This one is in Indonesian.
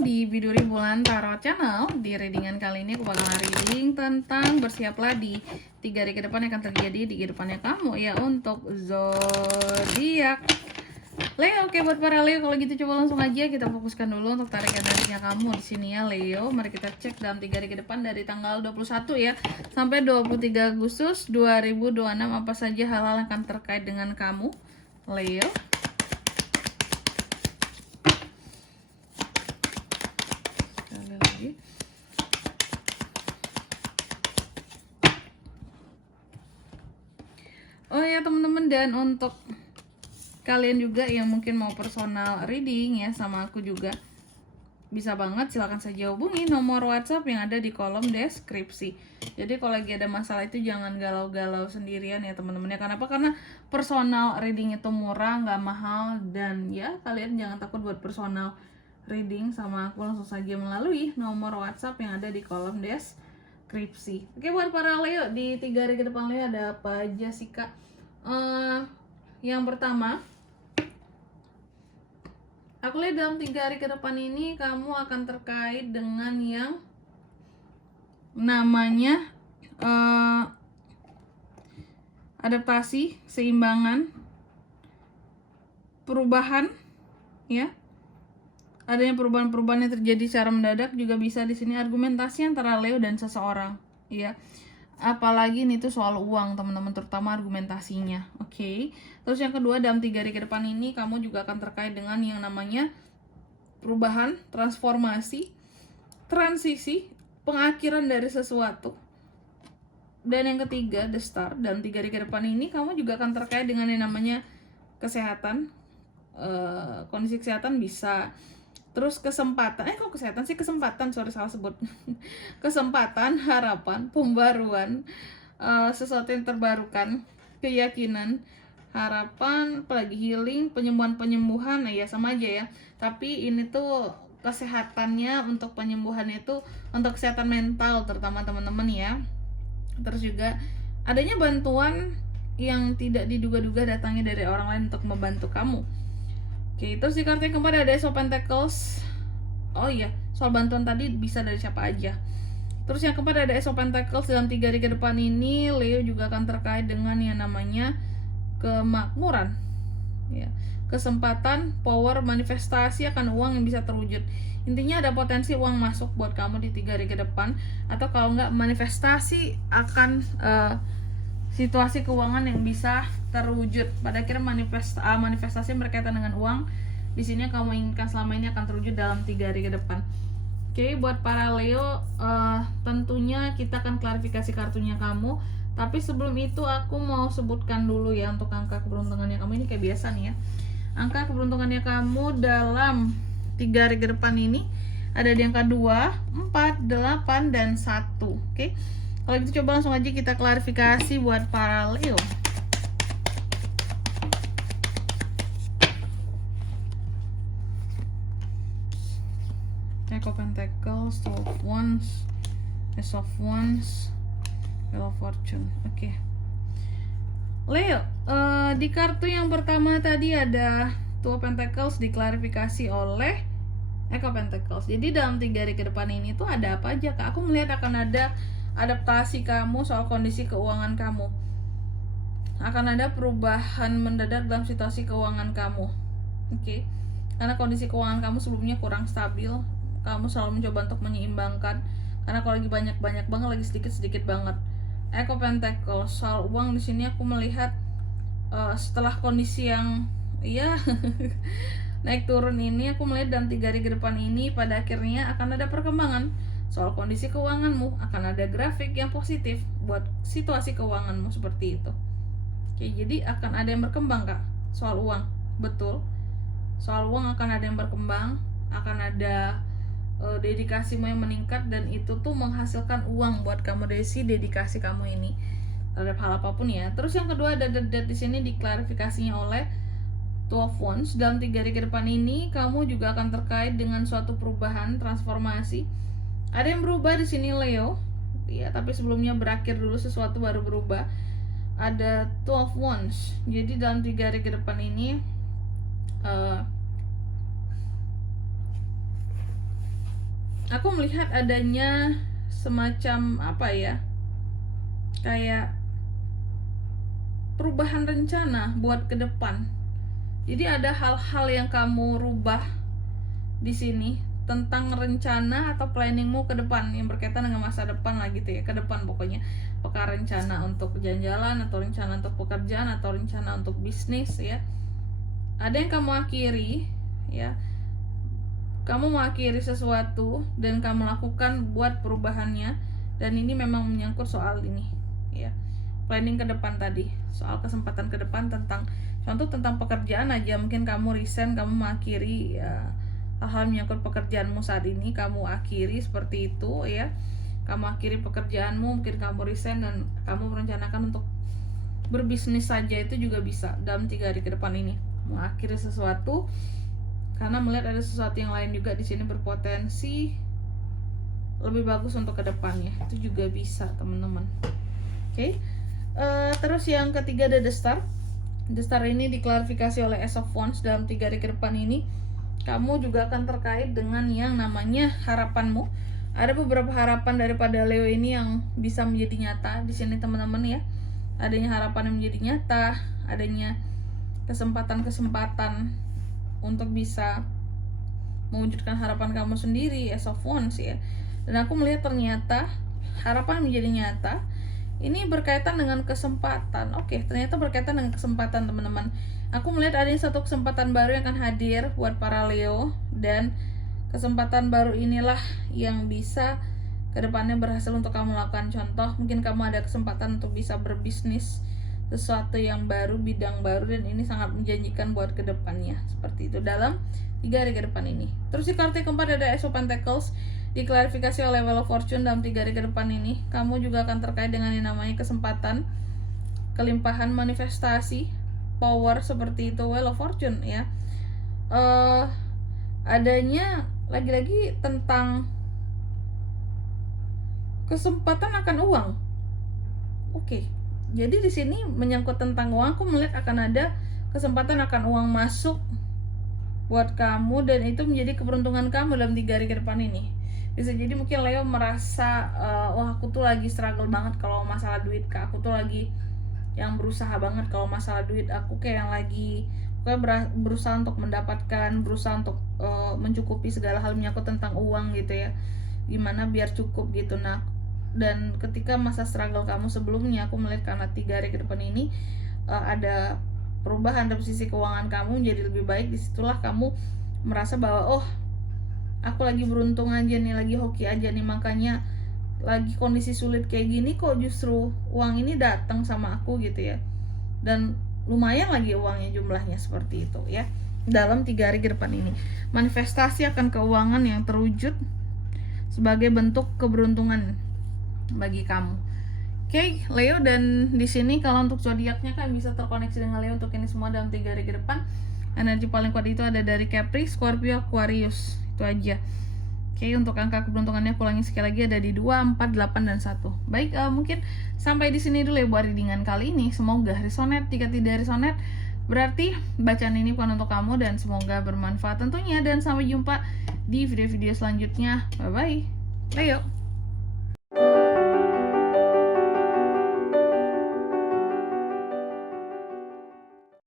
datang di Biduri Bulan Tarot Channel. Di readingan kali ini aku bakal reading tentang bersiaplah di 3 hari ke depan yang akan terjadi di kehidupannya kamu ya untuk zodiak Leo. Oke, buat para Leo kalau gitu coba langsung aja kita fokuskan dulu untuk tarikan energinya kamu di sini ya Leo. Mari kita cek dalam 3 hari ke depan dari tanggal 21 ya sampai 23 Agustus 2026 apa saja hal-hal yang akan terkait dengan kamu Leo. Oh ya teman-teman, dan untuk kalian juga yang mungkin mau personal reading ya sama aku juga bisa banget, silahkan saja hubungi nomor WhatsApp yang ada di kolom deskripsi. Jadi kalau lagi ada masalah itu jangan galau-galau sendirian ya teman-teman ya. Kenapa? Karena personal reading itu murah, nggak mahal, dan ya kalian jangan takut buat personal reading sama aku, langsung saja melalui nomor WhatsApp yang ada di kolom deskripsi. Oke, buat para Leo di 3 hari ke depan Leo ada apa aja sih kak? Yang pertama, aku lihat dalam 3 hari ke depan ini kamu akan terkait dengan yang namanya adaptasi, seimbangan, perubahan ya. Adanya perubahan-perubahan yang terjadi secara mendadak juga bisa di sini argumentasi antara Leo dan seseorang ya. Apalagi ini tuh soal uang teman-teman, terutama argumentasinya. Oke. Terus yang kedua, dalam 3 hari ke depan ini kamu juga akan terkait dengan yang namanya perubahan, transformasi, transisi, pengakhiran dari sesuatu. Dan yang ketiga, the start. Dalam 3 hari ke depan ini kamu juga akan terkait dengan yang namanya kesehatan, kondisi kesehatan bisa. Terus kesempatan, kok kesehatan sih, kesempatan, sorry salah sebut. Kesempatan, harapan, pembaruan, sesuatu yang terbarukan, keyakinan, harapan, apalagi healing, penyembuhan, nah ya sama aja ya. Tapi ini tuh kesehatannya untuk penyembuhannya itu untuk kesehatan mental terutama teman-teman ya. Terus juga adanya bantuan yang tidak diduga-duga datangnya dari orang lain untuk membantu kamu. Oke, terus di kartu yang keempat ada Ace of Pentacles. Oh iya, soal bantuan tadi bisa dari siapa aja. Terus yang keempat ada Ace of Pentacles. Dalam 3 hari ke depan ini Leo juga akan terkait dengan yang namanya kemakmuran ya. Kesempatan, power, manifestasi akan uang yang bisa terwujud. Intinya ada potensi uang masuk buat kamu di 3 hari ke depan. Atau kalau nggak, manifestasi akan situasi keuangan yang bisa terwujud. Pada akhirnya manifestasi berkaitan dengan uang di sini yang kamu inginkan selama ini akan terwujud dalam 3 hari ke depan. Oke, buat para Leo, tentunya kita akan klarifikasi kartunya kamu. Tapi sebelum itu aku mau sebutkan dulu ya untuk angka keberuntungannya kamu ini kayak biasa nih ya. Angka keberuntungannya kamu dalam 3 hari ke depan ini ada di angka 2, 4, 8, dan 1. Oke. Kalau gitu coba langsung aja kita klarifikasi buat para Leo. Jack of Pentacles, Two of Wands, Ace of Wands, Wheel of Fortune. Oke. Leo, di kartu yang pertama tadi ada Two of Pentacles diklarifikasi oleh Jack of Pentacles. Jadi dalam 3 hari ke depan ini tuh ada apa aja kak? Aku melihat akan ada adaptasi kamu soal kondisi keuangan kamu. Akan ada perubahan mendadak dalam situasi keuangan kamu. Oke. Karena kondisi keuangan kamu sebelumnya kurang stabil. Kamu selalu mencoba untuk menyeimbangkan. Karena kalau lagi banyak banget, lagi sedikit banget. Echo Pentacle, soal uang di sini aku melihat setelah kondisi yang ya naik turun ini, aku melihat dalam 3 hari ke depan ini pada akhirnya akan ada perkembangan soal kondisi keuanganmu, akan ada grafik yang positif buat situasi keuanganmu seperti itu. Oke, jadi akan ada yang berkembang kak soal uang, betul. Soal uang akan ada yang berkembang, akan ada dedikasimu yang meningkat, dan itu tuh menghasilkan uang buat kamu dari si dedikasi kamu ini terhadap hal apapun ya. Terus yang kedua ada debt di sini diklarifikasinya oleh Two of Wands. Dalam 3 hari ke depan ini kamu juga akan terkait dengan suatu perubahan, transformasi. Ada yang berubah di sini Leo ya, tapi sebelumnya berakhir dulu sesuatu baru berubah. Ada Two of Wands. Jadi dalam 3 hari ke depan ini aku melihat adanya semacam apa ya, kayak perubahan rencana buat ke depan. Jadi ada hal-hal yang kamu rubah di sini tentang rencana atau planningmu ke depan yang berkaitan dengan masa depan lah gitu ya, ke depan pokoknya. Apakah rencana untuk jalan-jalan atau rencana untuk pekerjaan atau rencana untuk bisnis ya. Ada yang kamu akhiri ya. Kamu mengakhiri sesuatu dan kamu lakukan buat perubahannya, dan ini memang menyangkut soal ini ya. Planning ke depan tadi, soal kesempatan ke depan tentang contoh tentang pekerjaan aja, mungkin kamu resign, kamu mengakhiri ya, hal-hal menyangkut pekerjaanmu saat ini kamu akhiri seperti itu ya. Kamu akhiri pekerjaanmu, mungkin kamu resign dan kamu merencanakan untuk berbisnis saja, itu juga bisa dalam 3 hari ke depan ini mengakhiri sesuatu, karena melihat ada sesuatu yang lain juga di sini berpotensi lebih bagus untuk ke depannya. Itu juga bisa teman-teman. Oke. Terus yang ketiga ada The Star. The Star ini diklarifikasi oleh Ace of Wands. Dalam 3 hari ke depan ini kamu juga akan terkait dengan yang namanya harapanmu. Ada beberapa harapan daripada Leo ini yang bisa menjadi nyata di sini teman-teman ya. Adanya harapan yang menjadi nyata, adanya kesempatan-kesempatan untuk bisa mewujudkan harapan kamu sendiri, Ace of Wands ya. Dan aku melihat ternyata harapan menjadi nyata ini berkaitan dengan kesempatan. Oke, ternyata berkaitan dengan kesempatan teman-teman. Aku melihat ada satu kesempatan baru yang akan hadir buat para Leo, dan kesempatan baru inilah yang bisa kedepannya berhasil untuk kamu lakukan. Contoh, mungkin kamu ada kesempatan untuk bisa berbisnis sesuatu yang baru, bidang baru, dan ini sangat menjanjikan buat kedepannya. Seperti itu dalam 3 hari ke depan ini. Terus di kartu keempat ada Ace of Pentacles, diklarifikasi oleh Wheel of Fortune. Dalam 3 hari ke depan ini kamu juga akan terkait dengan yang namanya kesempatan, kelimpahan, manifestasi, power, seperti itu Wheel of Fortune ya. Adanya lagi-lagi tentang kesempatan akan uang. Oke. Jadi di sini menyangkut tentang uang, aku melihat akan ada kesempatan akan uang masuk buat kamu, dan itu menjadi keberuntungan kamu dalam 3 hari ke depan ini. Bisa jadi mungkin Leo merasa wah aku tuh lagi struggle banget kalau masalah duit, Kak. Aku tuh lagi yang berusaha banget kalau masalah duit. Aku kayak yang lagi berusaha untuk mendapatkan, berusaha untuk mencukupi segala hal menyangkut tentang uang gitu ya. Gimana biar cukup gitu. Nah, dan ketika masa struggle kamu sebelumnya, aku melihat karena 3 hari ke depan ini ada perubahan dari sisi keuangan kamu menjadi lebih baik. Disitulah kamu merasa bahwa oh aku lagi beruntung aja nih, lagi hoki aja nih, makanya lagi kondisi sulit kayak gini kok justru uang ini datang sama aku gitu ya, dan lumayan lagi uangnya jumlahnya, seperti itu ya. Dalam 3 hari ke depan ini manifestasi akan keuangan yang terwujud sebagai bentuk keberuntungan bagi kamu. Oke, Leo, dan di sini kalau untuk zodiaknya kan bisa terkoneksi dengan Leo untuk ini semua dalam 3 hari ke depan. Energi paling kuat itu ada dari Capri, Scorpio, Aquarius. Itu aja. Oke, untuk angka keberuntungannya aku ulangi sekali lagi ada di 2, 4, 8 dan 1. Baik, mungkin sampai di sini dulu ya buat readingan kali ini. Semoga resonate. Jika tidak resonate, berarti bacaan ini bukan untuk kamu, dan semoga bermanfaat tentunya, dan sampai jumpa di video-video selanjutnya. Bye bye. Leo.